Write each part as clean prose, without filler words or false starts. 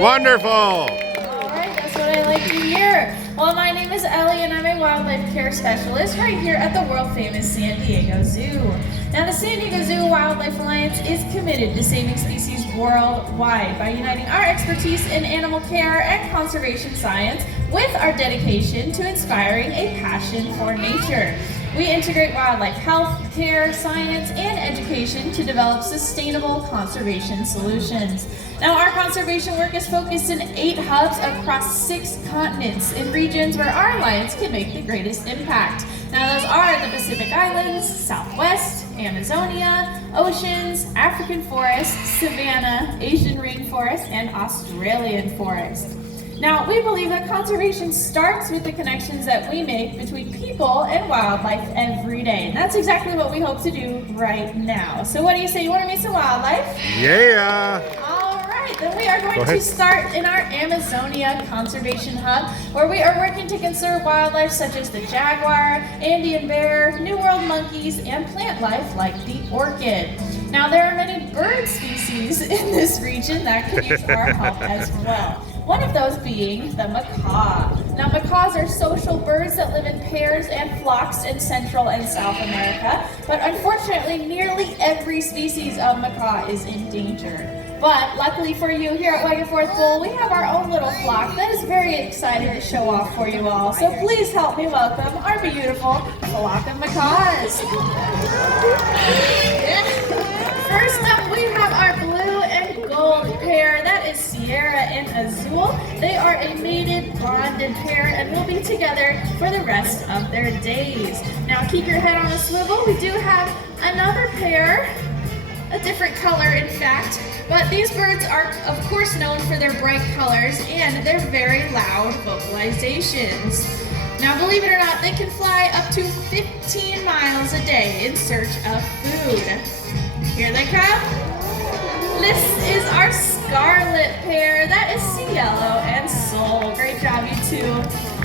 Wonderful. All right, that's what I like to hear. Well, my name is Ellie, and I'm a wildlife care specialist right here at the world-famous San Diego Zoo. Now, the San Diego Zoo Wildlife Alliance is committed to saving species worldwide by uniting our expertise in animal care and conservation science with our dedication to inspiring a passion for nature. We integrate wildlife health, care, science, and education to develop sustainable conservation solutions. Now, our conservation work is focused in 8 hubs across 6 continents in regions where our alliance can make the greatest impact. Now, those are the Pacific Islands, Southwest, Amazonia, oceans, African forest, savanna, Asian rainforest, and Australian forest. Now, we believe that conservation starts with the connections that we make between people and wildlife every day. And that's exactly what we hope to do right now. So what do you say? You want to meet some wildlife? Yeah. All right, then we are going to start in our Amazonia Conservation Hub, where we are working to conserve wildlife such as the jaguar, Andean bear, New World monkeys, and plant life like the orchid. Now, there are many bird species in this region that could use our help as well. One of those being the macaw. Now, macaws are social birds that live in pairs and flocks in Central and South America, but unfortunately, nearly every species of macaw is endangered. But luckily for you, here at Waggaforth Bowl, we have our own little flock that is very excited to show off for you all. So please help me welcome our beautiful flock of macaws. First up, we have our blue and gold pair. That is Sierra and Azul. They are a mated, bonded pair and will be together for the rest of their days. Now keep your head on a swivel. We do have another pair, a different color in fact, but these birds are of course known for their bright colors and their very loud vocalizations. Now, believe it or not, they can fly up to 15 miles a day in search of food. Here they come. This is our scarlet pair. That is Cielo and Sol. Great job, you two.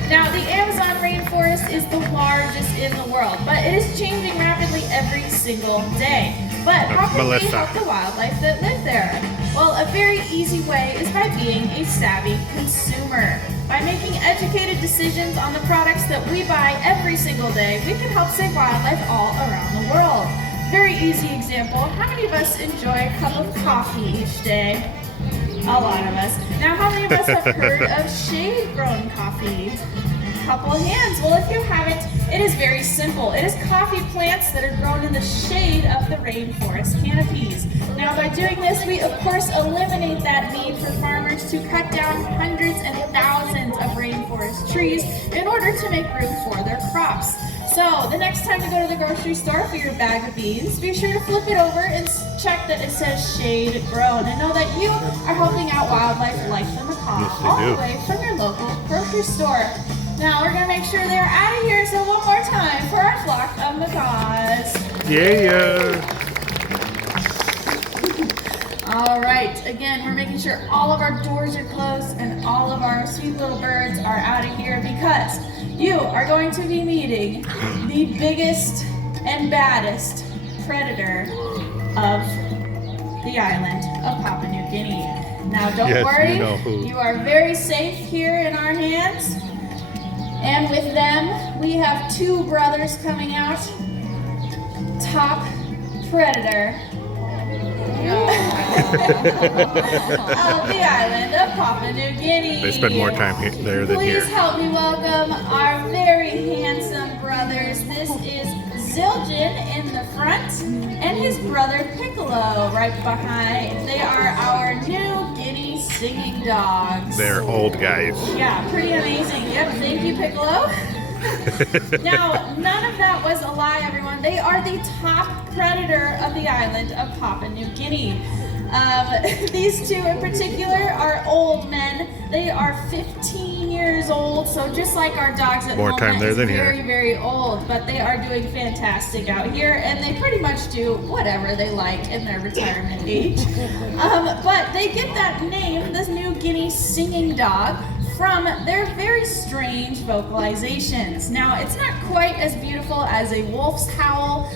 Now, the Amazon rainforest is the largest in the world, but it is changing rapidly every single day. But how can we help the wildlife that live there? Well, a very easy way is by being a savvy consumer. By making educated decisions on the products that we buy every single day, we can help save wildlife all around the world. Very easy example. How many of us enjoy a cup of coffee each day? A lot of us. Now, how many of us have heard of shade-grown coffee? A couple of hands. Well, if you haven't, it is very simple. It is coffee plants that are grown in the shade of the rainforest canopies. Now, by doing this, we of course eliminate that need for farmers to cut down hundreds and thousands of rainforest trees in order to make room for their crops. So, the next time you go to the grocery store for your bag of beans, be sure to flip it over and check that it says shade grown and know that you are helping out wildlife like the macaw all the way from your local grocery store. Now, we're going to make sure they're out of here, so one more time for our flock of macaws. Yeah. All right, again, we're making sure all of our doors are closed and all of our sweet little birds are out of here because you are going to be meeting the biggest and baddest predator of the island of Papua New Guinea. Now, don't worry, you are very safe here in our hands. And with them, we have 2 brothers coming out. Top predator of the island of Papua New Guinea. They spend more time there than here. Please help me welcome our very handsome brothers. This is Zildjian in the front and his brother Piccolo right behind. They are our New Guinea singing dogs. They're old guys. Yeah, pretty amazing. Yep, thank you, Piccolo. Now, none of that was a lie, everyone. They are the top predator of the island of Papua New Guinea. These 2 in particular are old men. They are 15 years old, so just like our dogs at home, very, very old, but they are doing fantastic out here, and they pretty much do whatever they like in their retirement age. But they get that name, this New Guinea singing dog, from their very strange vocalizations. Now, it's not quite as beautiful as a wolf's howl,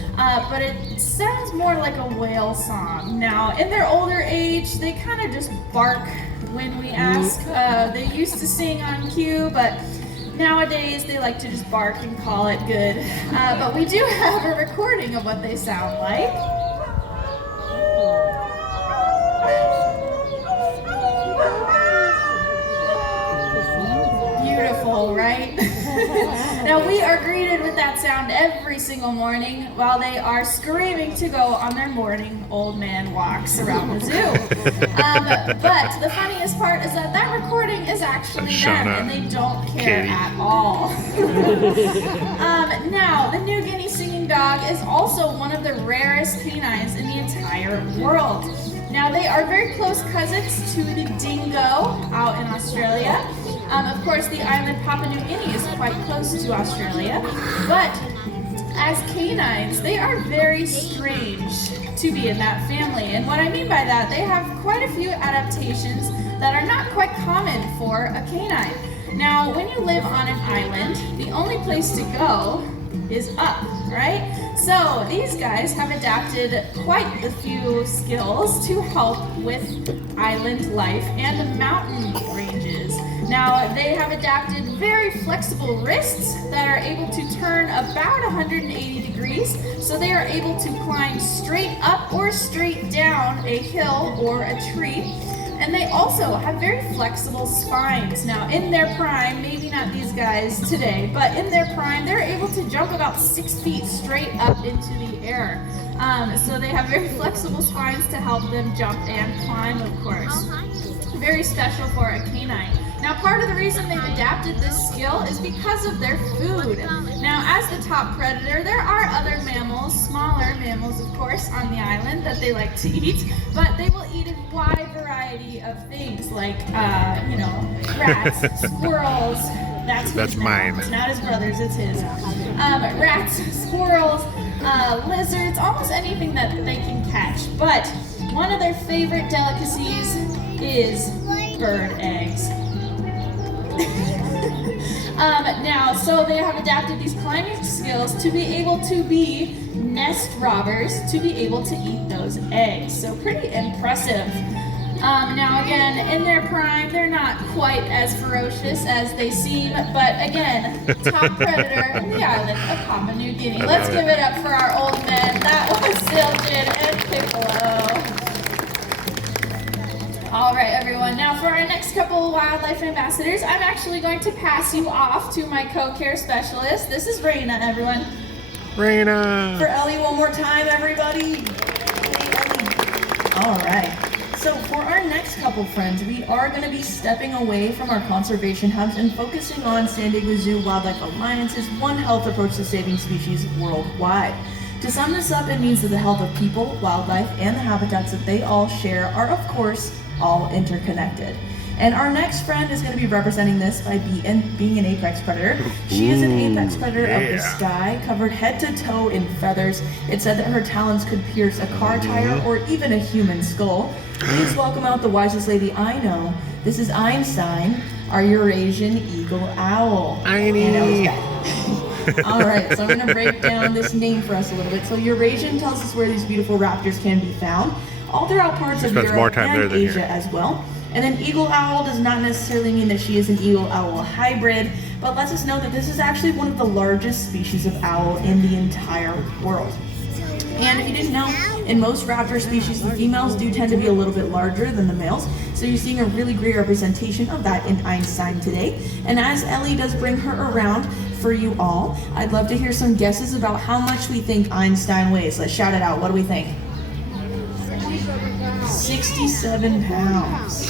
but it sounds more like a whale song. Now, in their older age, they kind of just bark when we ask. They used to sing on cue, but nowadays they like to just bark and call it good. But we do have a recording of what they sound like. Beautiful, right? Now we are greeted with that sound every single morning while they are screaming to go on their morning old man walks around the zoo. But the funniest part is that recording is actually them and they don't care at all. Now, the New Guinea singing dog is also one of the rarest canines in the entire world. Now, they are very close cousins to the dingo out in Australia. Of course, the island Papua New Guinea is quite close to Australia, but as canines, they are very strange to be in that family. And what I mean by that, they have quite a few adaptations that are not quite common for a canine. Now, when you live on an island, the only place to go is up, right? So these guys have adapted quite a few skills to help with island life and the mountain ranges. Now, they have adapted very flexible wrists that are able to turn about 180 degrees, so they are able to climb straight up or straight down a hill or a tree. And they also have very flexible spines. Now, in their prime, maybe not these guys today, but in their prime, they're able to jump about 6 feet straight up into the air. So they have very flexible spines to help them jump and climb, of course. Very special for a canine. Now, part of the reason they've adapted this skill is because of their food. Now, as the top predator, there are other mammals, smaller mammals, of course, on the island that they like to eat, but they will eat a wide variety of things like, rats, squirrels. That's mine. It's not his brother's, it's his. Rats, squirrels, lizards, almost anything that they can catch. But one of their favorite delicacies is bird eggs. Now, so they have adapted these climbing skills to be able to be nest robbers, to be able to eat those eggs. So pretty impressive. Now again, in their prime, they're not quite as ferocious as they seem, but again, top predator in the island of Papua New Guinea. Let's give it up for our old men. That was Zildjian and Piccolo. All right, everyone. Now for our next couple of wildlife ambassadors, I'm actually going to pass you off to my co-care specialist. This is Raina, everyone. Raina! For Ellie one more time, everybody. Hey, Ellie. All right. So for our next couple friends, we are going to be stepping away from our conservation hubs and focusing on San Diego Zoo Wildlife Alliance's One Health approach to saving species worldwide. To sum this up, it means that the health of people, wildlife, and the habitats that they all share are, of course, all interconnected. And our next friend is going to be representing this by being an apex predator. She is an apex predator of the sky, covered head to toe in feathers. It said that her talons could pierce a car tire or even a human skull. Please welcome out the wisest lady I know. This is Einstein, our Eurasian eagle owl. Einie. All right, so I'm going to break down this name for us a little bit. So Eurasian tells us where these beautiful raptors can be found, all throughout parts of Europe and Asia as well. And then eagle owl does not necessarily mean that she is an eagle owl hybrid, but lets us know that this is actually one of the largest species of owl in the entire world. And if you didn't know, in most raptor species, the females do tend to be a little bit larger than the males. So you're seeing a really great representation of that in Einstein today. And as Ellie does bring her around for you all, I'd love to hear some guesses about how much we think Einstein weighs. Let's shout it out. What do we think? 67 pounds.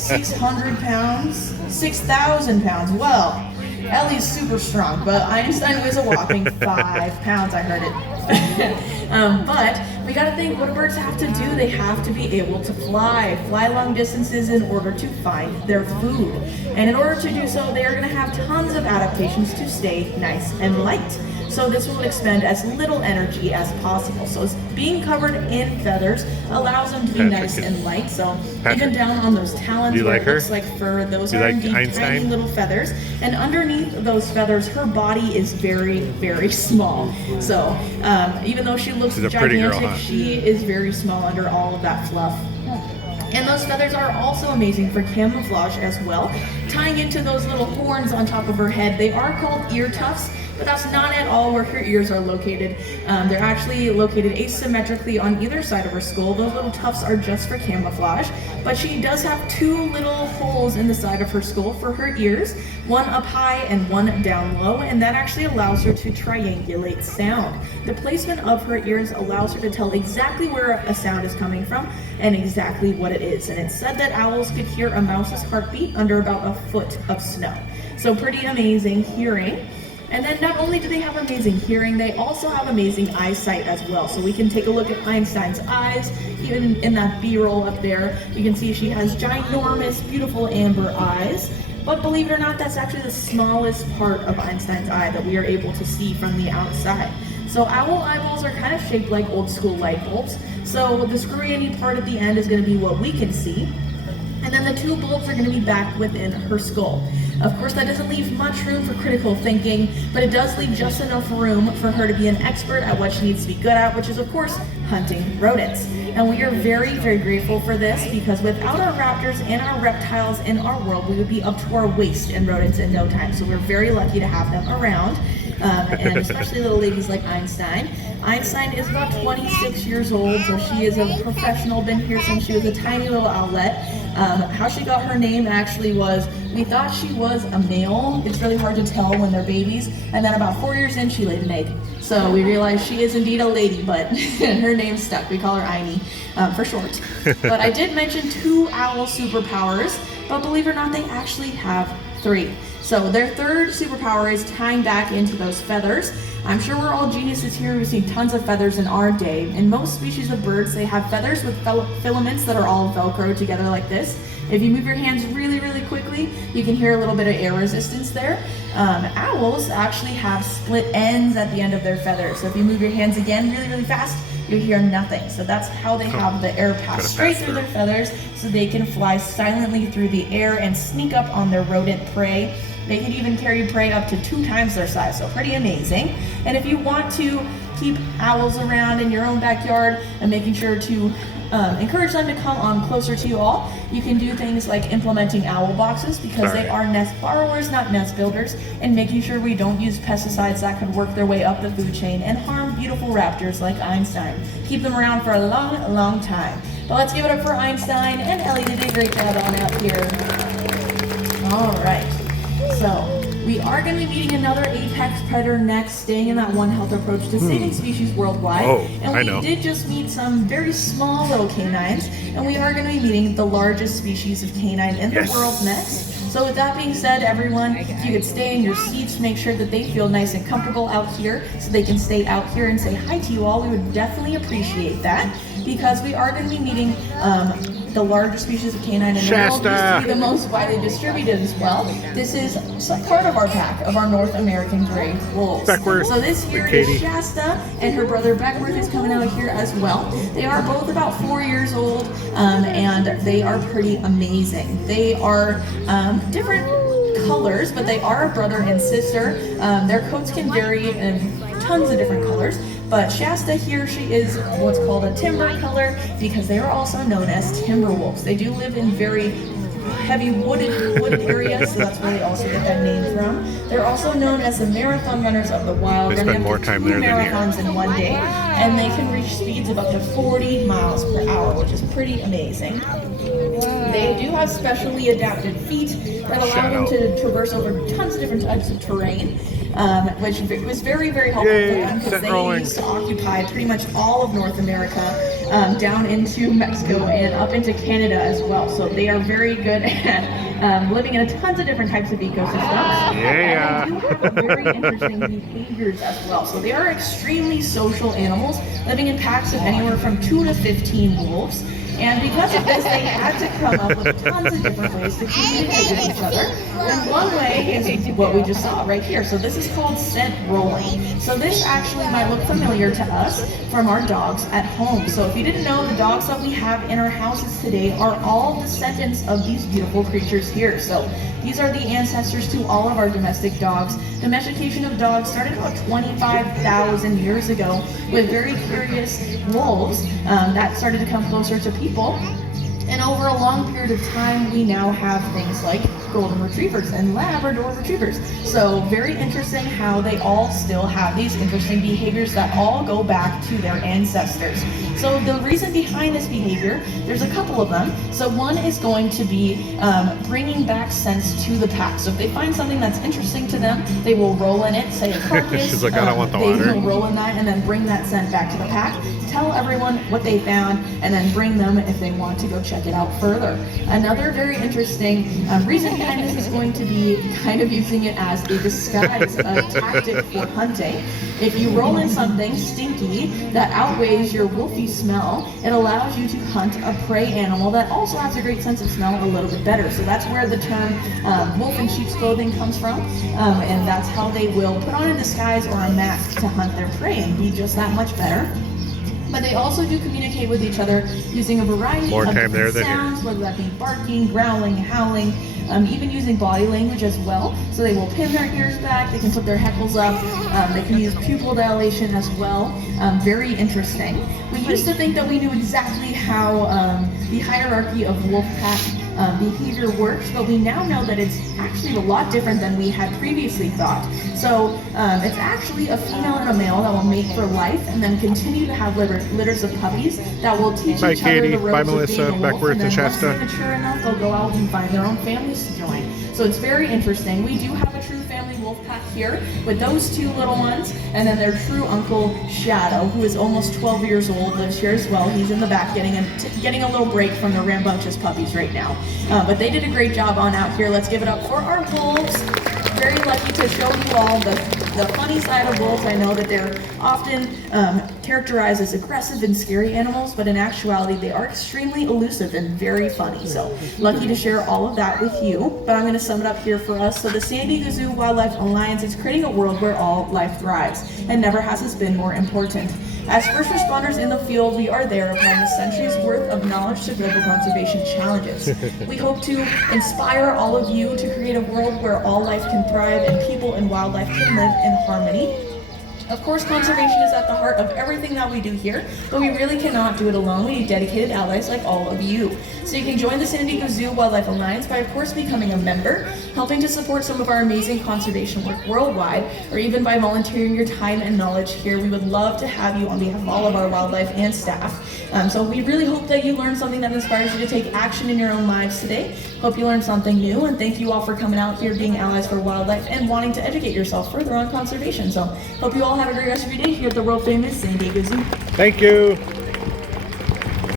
600 pounds? 6,000 pounds. Well, Ellie's super strong, but Einstein weighs a whopping 5 pounds. I heard it. But we gotta think, what do birds have to do? They have to be able to fly long distances in order to find their food. And in order to do so, they are gonna have tons of adaptations to stay nice and light. So this will expend as little energy as possible. So being covered in feathers allows them to be nice and light. So even down on those talons where it looks like fur, those are indeed tiny little feathers. And underneath those feathers, her body is very, very small. So even though she looks gigantic, she is very small under all of that fluff. And those feathers are also amazing for camouflage as well. Tying into those little horns on top of her head, they are called ear tufts, but that's not at all where her ears are located. They're actually located asymmetrically on either side of her skull. Those little tufts are just for camouflage, but she does have two little holes in the side of her skull for her ears, one up high and one down low, and that actually allows her to triangulate sound. The placement of her ears allows her to tell exactly where a sound is coming from and exactly what it is. And it's said that owls could hear a mouse's heartbeat under about a foot of snow. So pretty amazing hearing. And then not only do they have amazing hearing, they also have amazing eyesight as well. So we can take a look at Einstein's eyes. Even in that B-roll up there, you can see she has ginormous, beautiful amber eyes. But believe it or not, that's actually the smallest part of Einstein's eye that we are able to see from the outside. So owl eyeballs are kind of shaped like old school light bulbs. So the screwy part at the end is going to be what we can see. And then the two bulbs are going to be back within her skull. Of course, that doesn't leave much room for critical thinking, but it does leave just enough room for her to be an expert at what she needs to be good at, which is, of course, hunting rodents. And we are very, very grateful for this, because without our raptors and our reptiles in our world, we would be up to our waist in rodents in no time. So we're very lucky to have them around. And especially little ladies like Einstein. Einstein is about 26 years old, so she is a professional, been here since she was a tiny little owlet. How she got her name actually was, we thought she was a male. It's really hard to tell when they're babies. And then about 4 years in, she laid an egg. So we realized she is indeed a lady, but her name stuck. We call her Einie for short. But I did mention 2 owl superpowers, but believe it or not, they actually have 3. So their third superpower is tying back into those feathers. I'm sure we're all geniuses here who've seen tons of feathers in our day. In most species of birds, they have feathers with filaments that are all Velcro together like this. If you move your hands really, really quickly, you can hear a little bit of air resistance there. Owls actually have split ends at the end of their feathers. So if you move your hands again really, really fast, you hear nothing. So that's how they have the air pass straight through their feathers, so they can fly silently through the air and sneak up on their rodent prey. They can even carry prey up to 2 times their size, so pretty amazing. And if you want to keep owls around in your own backyard and making sure to encourage them to come on closer to you all, you can do things like implementing owl boxes, because they are nest borrowers, not nest builders, and making sure we don't use pesticides that could work their way up the food chain and harm beautiful raptors like Einstein. Keep them around for a long, long time. But let's give it up for Einstein, and Ellie did a great job on out here. All right. So we are going to be meeting another apex predator next, staying in that One Health approach to saving species worldwide. And we did just meet some very small little canines, and we are going to be meeting the largest species of canine in the world next. So with that being said, everyone, if you could stay in your seats, make sure that they feel nice and comfortable out here, so they can stay out here and say hi to you all. We would definitely appreciate that, because we are going to be meeting the largest species of canine in the world, used to be the most widely distributed as well. This is some part of our pack of our North American gray wolves. So this here is Shasta, and her brother Beckworth is coming out here as well. They are both about 4 years old, and they are pretty amazing. They are different colors, but they are a brother and sister. Their coats can vary in tons of different colors. But Shasta here, she is what's called a timber color, because they are also known as timber wolves. They do live in very heavy wooded areas, so that's where they also get that name from. They're also known as the marathon runners of the wild. They spend more time there than here. Marathons in one day, and they can reach speeds of up to 40 miles per hour, which is pretty amazing. They do have specially adapted feet that allow them to traverse over tons of different types of terrain, which was very, very helpful for them, because they used to occupy pretty much all of North America, down into Mexico and up into Canada as well. So they are very good at living in tons of different types of ecosystems. And they do have very interesting behaviors as well. So they are extremely social animals, living in packs of anywhere from 2 to 15 wolves. And because of this, they had to come up with tons of different ways to communicate with each other. And one way is what we just saw right here. So this is called scent rolling. So this actually might look familiar to us from our dogs at home. So if you didn't know, the dogs that we have in our houses today are all descendants of these beautiful creatures here. So these are the ancestors to all of our domestic dogs. Domestication of dogs started about 25,000 years ago with very curious wolves that started to come closer to people. And over a long period of time, we now have things like golden retrievers and Labrador retrievers. So very interesting how they all still have these interesting behaviors that all go back to their ancestors. So the reason behind this behavior, there's a couple of them. So one is going to be bringing back sense to the pack. So if they find something that's interesting to them, they will roll in it, say a carcass. She's like, I don't want the they water. will roll in that and then bring that scent back to the pack, tell everyone what they found, and then bring them if they want to go check it out further. Another very interesting reason behind this is going to be kind of using it as a disguise, a tactic for hunting. If you roll in something stinky that outweighs your wolfy smell, it allows you to hunt a prey animal that also has a great sense of smell a little bit better. So that's where the term wolf in sheep's clothing comes from, and that's how they will put on a disguise or a mask to hunt their prey and be just that much better. But they also do communicate with each other using a variety More of time there different than sounds, whether that be barking, growling, howling, even using body language as well. So they will pin their ears back, they can put their heckles up, they can use pupil dilation as well. Very interesting. We used to think that we knew exactly how the hierarchy of wolf pack behavior works, but we now know that it's actually a lot different than we had previously thought. So it's actually a female and a male that will mate for life and then continue to have litters of puppies that will teach Bye, each other Katie. the Bye, ropes Melissa. of being a wolf, Beckworth and and then once Shasta. they're mature enough, they'll go out and find their own families to join. So it's very interesting. We do have a true family wolf pack here with those two little ones, and then their true uncle Shadow, who is almost 12 years old, lives here as well. He's in the back getting a little break from the rambunctious puppies right now. But they did a great job on out here. Let's give it up for our wolves. Very lucky to show you all the funny side of wolves. I know that they're often characterized as aggressive and scary animals, but in actuality, they are extremely elusive and very funny. So lucky to share all of that with you. But I'm going to sum it up here for us. So the San Diego Zoo Wildlife Alliance is creating a world where all life thrives, and never has this been more important. As first responders in the field, we are there applying a century's worth of knowledge to global conservation challenges. We hope to inspire all of you to create a world where all life can thrive and people and wildlife can live in harmony. Of course, conservation is at the heart of everything that we do here, but we really cannot do it alone. We need dedicated allies like all of you. So you can join the San Diego Zoo Wildlife Alliance by, of course, becoming a member, helping to support some of our amazing conservation work worldwide, or even by volunteering your time and knowledge here. We would love to have you on behalf of all of our wildlife and staff. So we really hope that you learned something that inspires you to take action in your own lives today. Hope you learned something new, and thank you all for coming out here, being allies for wildlife, and wanting to educate yourself further on conservation. So hope you all have a great rest of your day here at the world famous San Diego Zoo. Thank you.